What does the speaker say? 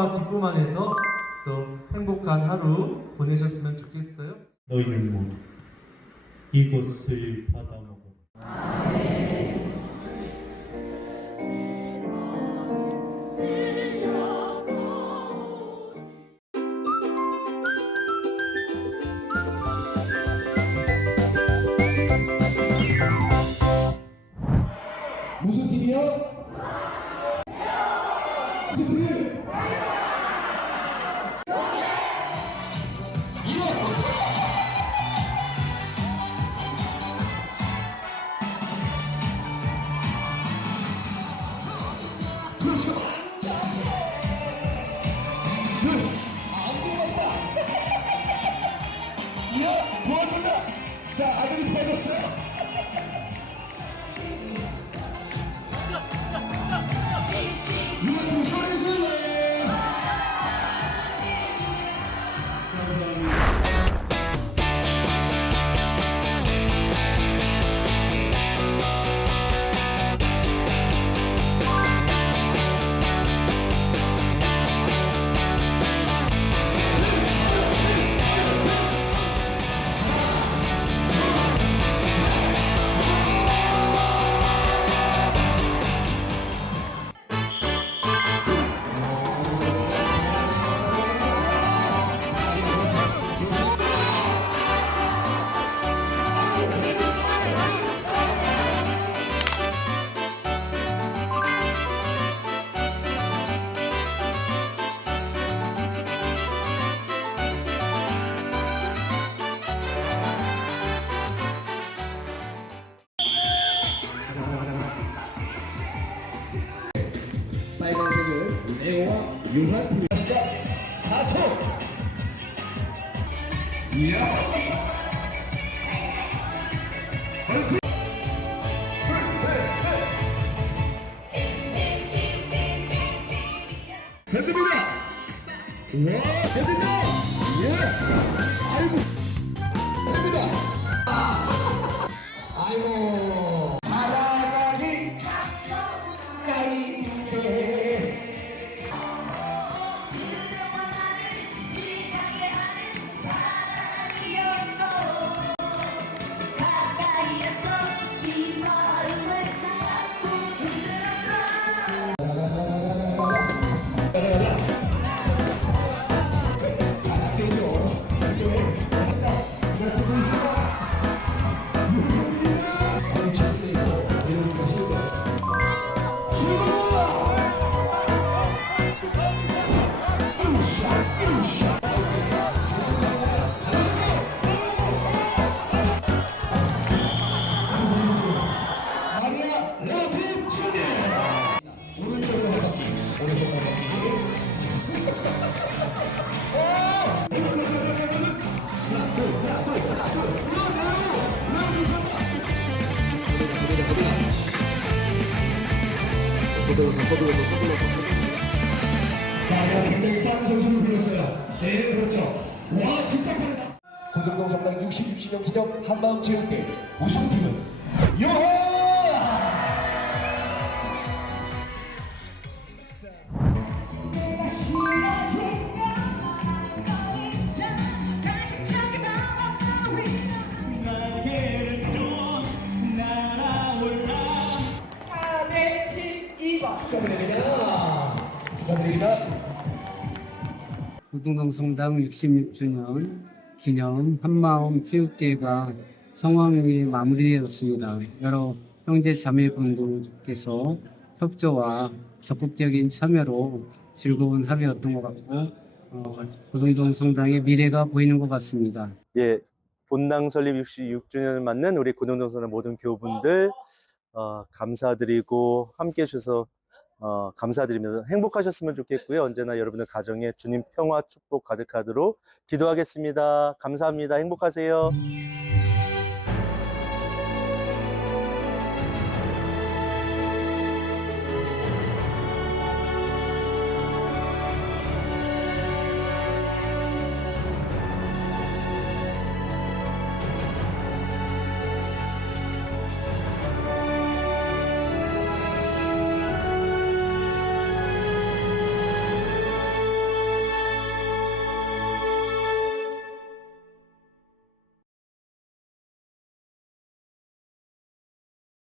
평화와 기쁨 안에서 또 행복한 하루 보내셨으면 좋겠어요. 너희는 모두 이것을 받아 먹어. 무슨 그렇죠. 네, 유한 시작 4초 이야 그렇지 현주입니다 와 현주입니다 예. 아이고. 현주입니다 아이고 서둘러서 진짜 빠르다 고등동 성당 66주년 기념 한마음 체육대 우승팀은 요 축하드립니다. 고등동 성당 66주년 기념 한마음 체육대회가 성황리에 마무리되었습니다. 여러 형제 자매분들께서 협조와 적극적인 참여로 즐거운 하루였던 것 같고 어, 고등동 성당의 미래가 보이는 것 같습니다. 예, 본당 설립 66주년을 맞는 우리 고등동선의 모든 교우분들 어, 감사드리고 함께 해주셔서 어, 감사드리면서 행복하셨으면 좋겠고요. 언제나 여러분의 가정에 주님 평화 축복 가득하도록 기도하겠습니다. 감사합니다. 행복하세요.